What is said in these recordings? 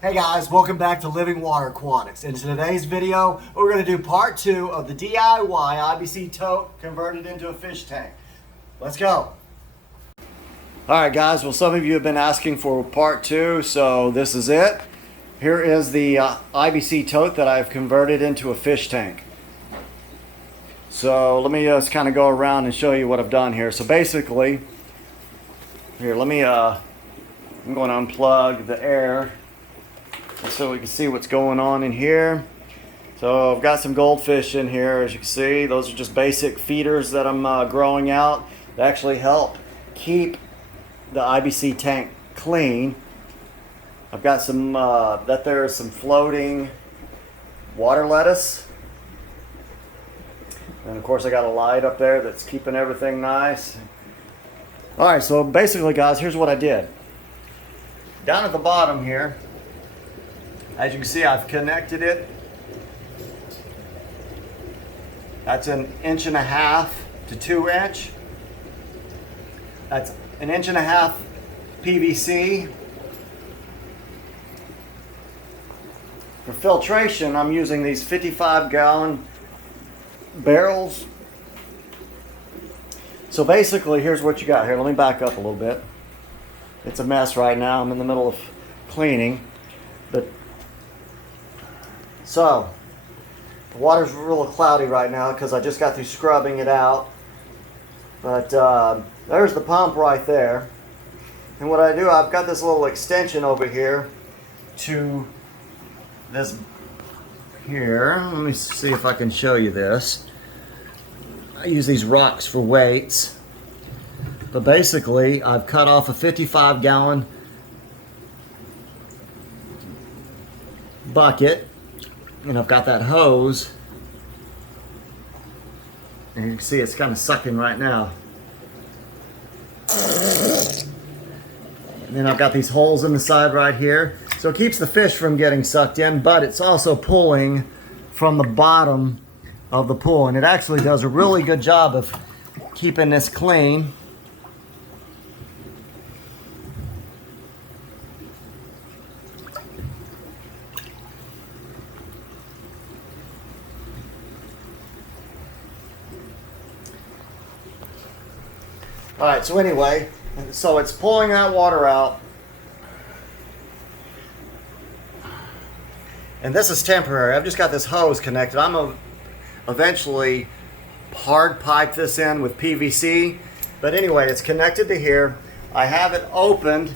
Hey guys, welcome back to Living Water Aquatics. In today's video, we're going to do part 2 of the DIY IBC Tote converted into a fish tank. Let's go. Alright guys, well some of you have been asking for part 2, so this is it. Here is the IBC Tote that I've converted into a fish tank. So let me just kind of go around and show you what I've done here. So basically, here I'm going to unplug the air so we can see what's going on in here. So I've got some goldfish in here, as you can see. Those are just basic feeders that I'm growing out. They actually help keep the IBC tank clean. I've got some there's some floating water lettuce, and of course I got a light up there that's keeping everything nice. Alright, so basically guys, here's what I did. Down at the bottom here, as you can see, I've connected it. That's 1.5 inches to 2 inch. That's 1.5 inches PVC. For filtration, I'm using these 55-gallon barrels. So basically, here's what you got here. Let me back up a little bit. It's a mess right now. I'm in the middle of cleaning. So, the water's real cloudy right now because I just got through scrubbing it out. But there's the pump right there. And what I do, I've got this little extension over here to this here. Let me see if I can show you this. I use these rocks for weights. But basically, I've cut off a 55-gallon bucket. And I've got that hose, and you can see it's kind of sucking right now. And then I've got these holes in the side right here, so it keeps the fish from getting sucked in, but it's also pulling from the bottom of the pool, and it actually does a really good job of keeping this clean. Alright, so anyway, so it's pulling that water out. And this is temporary. I've just got this hose connected. I'm going to eventually hard pipe this in with PVC. But anyway, it's connected to here. I have it opened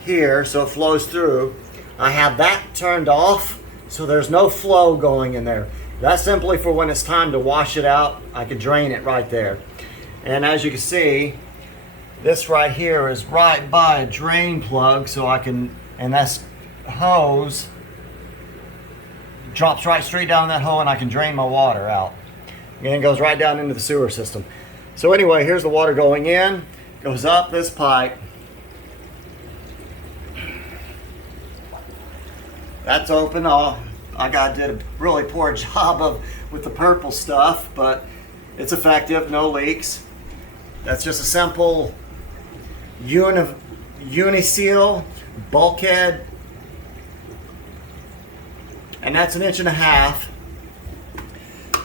here so it flows through. I have that turned off so there's no flow going in there. That's simply for when it's time to wash it out. I can drain it right there. And as you can see, this right here is right by a drain plug, so I can, and that's hose drops right straight down that hole, and I can drain my water out. And it goes right down into the sewer system. So anyway, here's the water going in, goes up this pipe. That's open. I did a really poor job with the purple stuff, but it's effective, no leaks. That's just a simple uniseal bulkhead, and that's 1.5 inches.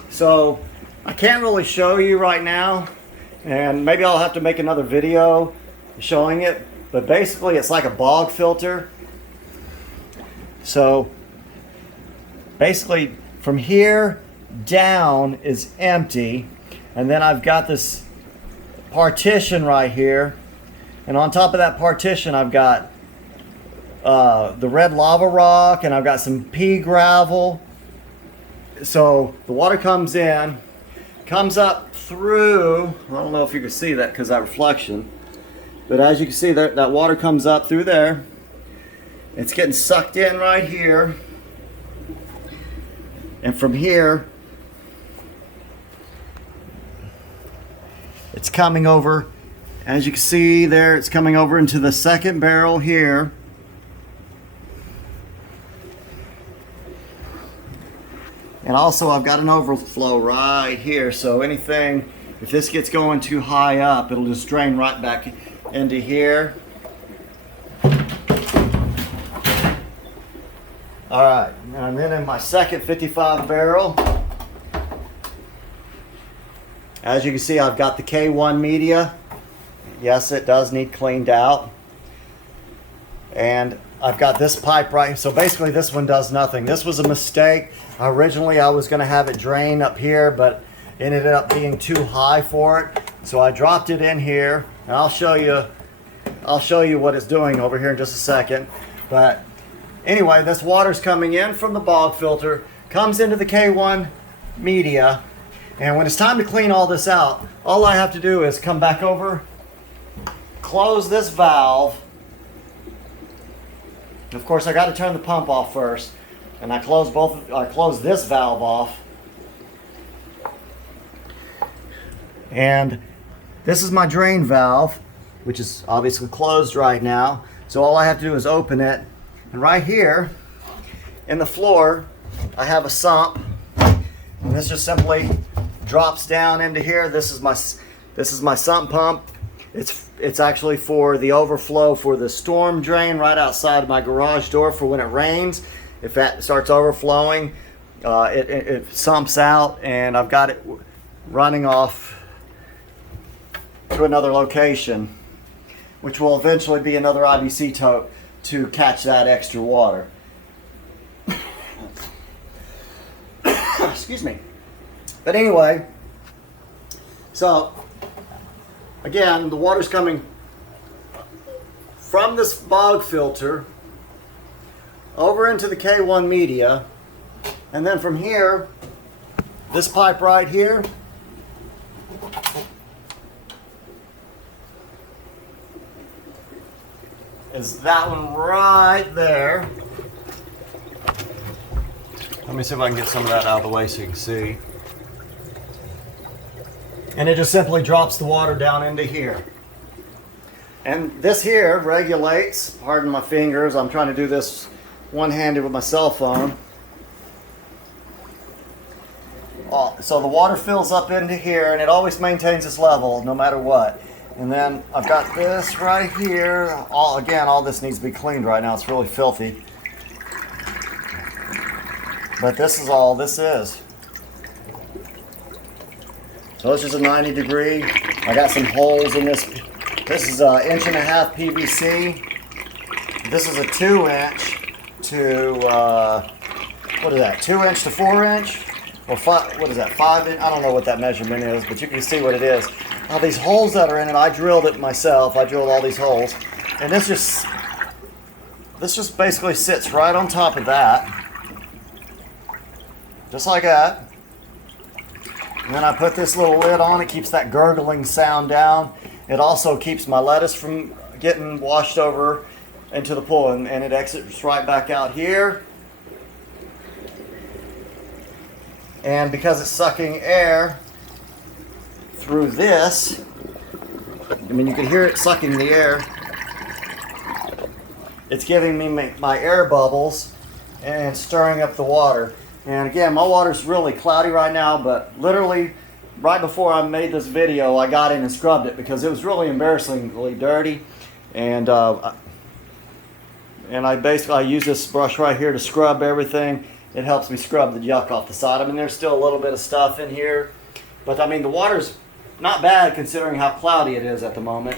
So I can't really show you right now, and maybe I'll have to make another video showing it, but basically it's like a bog filter. So basically from here down is empty, and then I've got this partition right here, and on top of that partition I've got the red lava rock, and I've got some pea gravel. So the water comes in, comes up through, I don't know if you can see that because that reflection, but as you can see that water comes up through there. It's getting sucked in right here, and from here it's coming over, as you can see there, it's coming over into the second barrel here. And also I've got an overflow right here, so anything, if this gets going too high up, it'll just drain right back into here. All right, and then in my second 55 barrel, as you can see, I've got the K1 media. Yes, it does need cleaned out. And I've got this pipe right, so basically this one does nothing. This was a mistake. Originally I was gonna have it drain up here, but it ended up being too high for it. So I dropped it in here, and I'll show you what it's doing over here in just a second. But anyway, this water's coming in from the bog filter, comes into the K1 media, and when it's time to clean all this out, all I have to do is come back over, close this valve. Of course, I got to turn the pump off first, and I close this valve off. And this is my drain valve, which is obviously closed right now. So all I have to do is open it. And right here in the floor, I have a sump. And this just simply drops down into here. This is my sump pump. It's actually for the overflow for the storm drain right outside my garage door for when it rains. If that starts overflowing, it sumps out, and I've got it running off to another location, which will eventually be another IBC tote to catch that extra water. Excuse me. But anyway, so again, the water's coming from this bog filter over into the K1 media, and then from here, this pipe right here is that one right there. Let me see if I can get some of that out of the way so you can see. And it just simply drops the water down into here. And this here regulates, pardon my fingers, I'm trying to do this one-handed with my cell phone. So the water fills up into here, and it always maintains its level no matter what. And then I've got this right here. All this needs to be cleaned right now. It's really filthy. But this is all this is. So it's just a 90 degree. I got some holes in this. This is an 1.5 PVC. This is a 2-inch to, what is that, 2-inch to 4-inch? Or what is that, 5-inch? I don't know what that measurement is, but you can see what it is. Now these holes that are in it, I drilled it myself. I drilled all these holes. And this just basically sits right on top of that. Just like that. And then I put this little lid on. It keeps that gurgling sound down. It also keeps my lettuce from getting washed over into the pool. And it exits right back out here. And because it's sucking air through this, I mean, you can hear it sucking the air. It's giving me my air bubbles and stirring up the water. And again, my water's really cloudy right now, but literally right before I made this video, I got in and scrubbed it because it was really embarrassingly dirty. And I use this brush right here to scrub everything. It helps me scrub the yuck off the side. I mean, there's still a little bit of stuff in here, but I mean, the water's not bad considering how cloudy it is at the moment.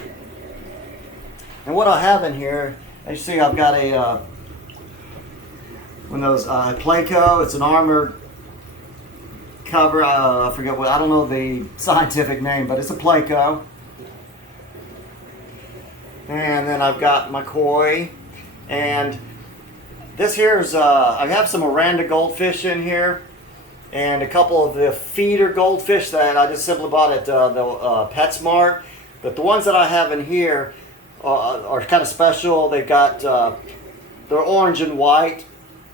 And what I have in here, as you see, I've got a one of those Placo. It's an armored cover. I forget what, I don't know the scientific name, but it's a Placo. And then I've got my koi, and this here is, I have some Oranda goldfish in here, and a couple of the feeder goldfish that I just simply bought at the PetSmart. But the ones that I have in here are kind of special. They've got, they're orange and white,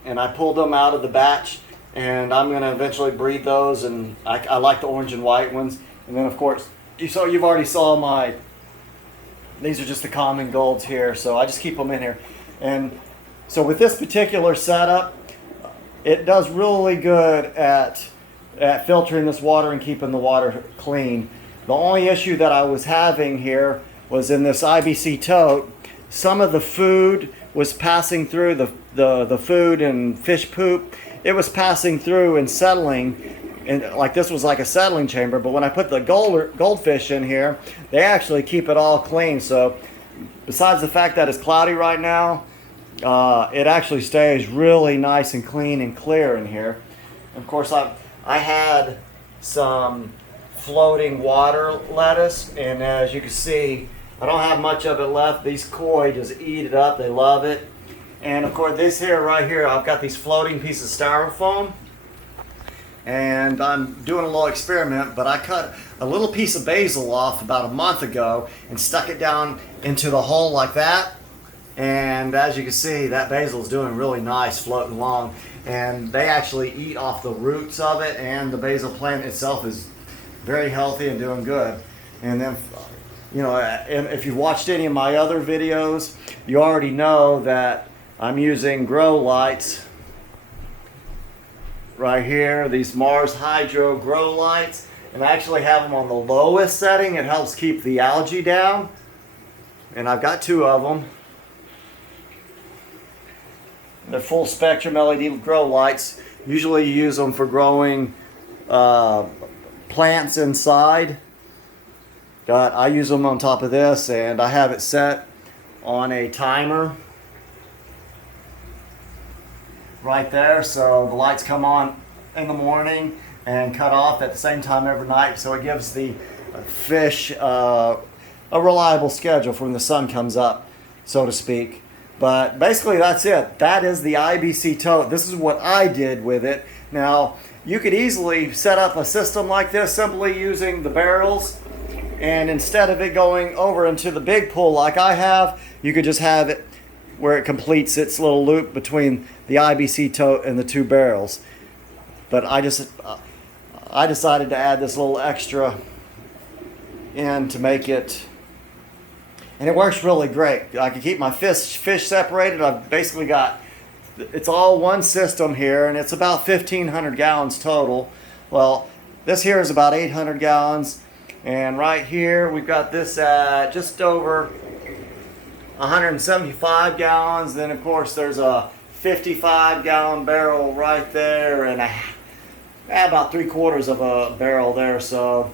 and I pulled them out of the batch, and I'm going to eventually breed those, and I like the orange and white ones. And then of course, you've already saw my, these are just the common golds here, so I just keep them in here. And so with this particular setup, it does really good at filtering this water and keeping the water clean. The only issue that I was having here was in this IBC tote, some of the food was passing through the food and fish poop. It was passing through and settling. And like this was like a settling chamber, but when I put the goldfish in here, they actually keep it all clean. So besides the fact that it's cloudy right now, it actually stays really nice and clean and clear in here. Of course, I had some floating water lettuce, and as you can see, I don't have much of it left. These koi just eat it up. They love it. And of course, this here, right here, I've got these floating pieces of styrofoam. And I'm doing a little experiment, but I cut a little piece of basil off about a month ago and stuck it down into the hole like that. And as you can see, that basil is doing really nice floating along. And they actually eat off the roots of it, and the basil plant itself is very healthy and doing good. And then, you know, if you've watched any of my other videos, you already know that I'm using grow lights right here, these Mars Hydro grow lights, and I actually have them on the lowest setting. It helps keep the algae down, and I've got 2 of them. They're full spectrum LED grow lights. Usually you use them for growing plants inside. I use them on top of this, and I have it set on a timer right there, so the lights come on in the morning and cut off at the same time every night, so it gives the fish a reliable schedule from when the sun comes up, so to speak. But basically that's it. That is the IBC Tote. This is what I did with it. Now, you could easily set up a system like this simply using the barrels, and instead of it going over into the big pool like I have, you could just have it where it completes its little loop between the IBC Tote and the 2 barrels. But I decided to add this little extra in to make it, and it works really great. I can keep my fish separated. I've basically got, it's all one system here, and it's about 1,500 gallons total. Well, this here is about 800 gallons, and right here we've got this at just over 175 gallons. Then of course there's a 55-gallon barrel right there, and about 3/4 of a barrel there. So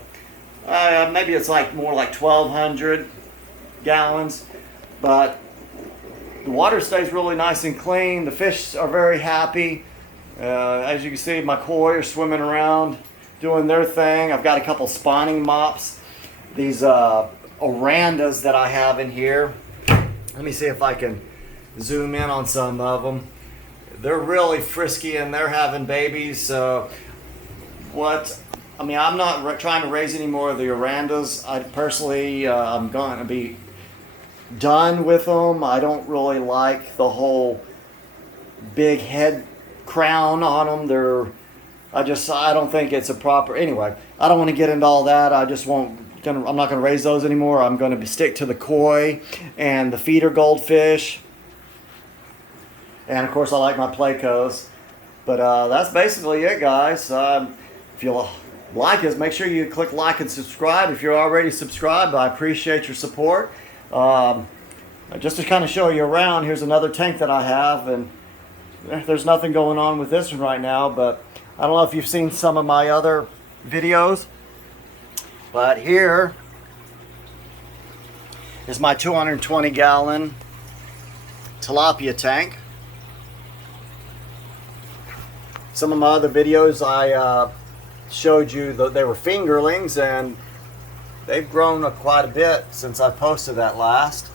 maybe it's like more like 1,200 gallons. But the water stays really nice and clean. The fish are very happy. As you can see, my koi are swimming around doing their thing. I've got a couple spawning mops. These orandas that I have in here. Let me see if I can zoom in on some of them. They're really frisky and they're having babies. So I'm not trying to raise any more of the orandas. I personally, I'm going to be done with them. I don't really like the whole big head crown on them. I don't think it's a proper, anyway, I don't want to get into all that. I'm not going to raise those anymore. I'm going to stick to the koi and the feeder goldfish. And of course I like my plecos. But that's basically it, guys. If you like this, make sure you click like and subscribe. If you're already subscribed, I appreciate your support. Just to kind of show you around, here's another tank that I have, and there's nothing going on with this one right now, but I don't know if you've seen some of my other videos, but here is my 220-gallon tilapia tank. Some of my other videos I showed you that they were fingerlings, and they've grown quite a bit since I posted that last.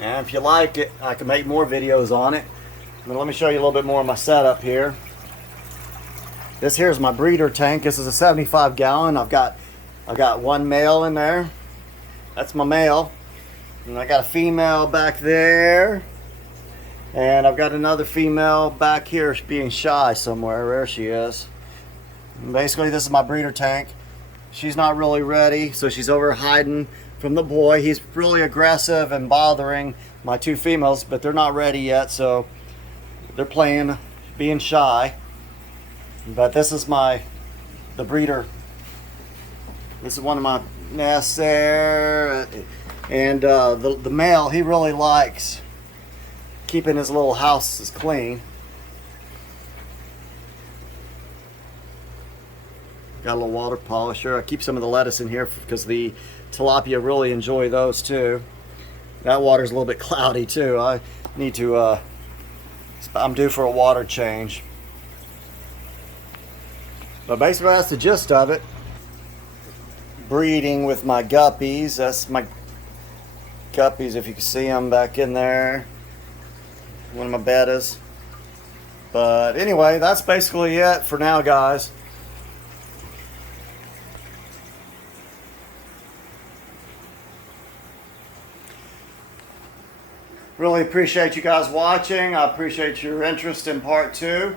And if you like it, I can make more videos on it. But let me show you a little bit more of my setup here. This here is my breeder tank. This is a 75-gallon. I've got one male in there. That's my male. And I got a female back there. And I've got another female back here being shy somewhere. There she is. And basically, this is my breeder tank. She's not really ready, so she's over hiding from the boy. He's really aggressive and bothering my 2 females, but they're not ready yet, so they're playing, being shy. But this is the breeder. This is one of my nests there. And the male, he really likes keeping his little houses clean. Got a little water polisher. I keep some of the lettuce in here because the tilapia really enjoy those too. That water's a little bit cloudy too. I need to, I'm due for a water change. But basically that's the gist of it. Breeding with my guppies. That's my guppies, if you can see them back in there. One of my bettas. But anyway, that's basically it for now, guys. Really appreciate you guys watching. I appreciate your interest in part 2.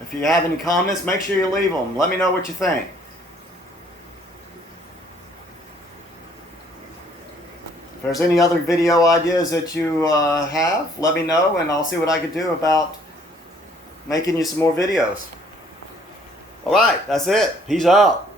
If you have any comments, make sure you leave them. Let me know what you think. If there's any other video ideas that you have, let me know and I'll see what I can do about making you some more videos. Alright, that's it. Peace out.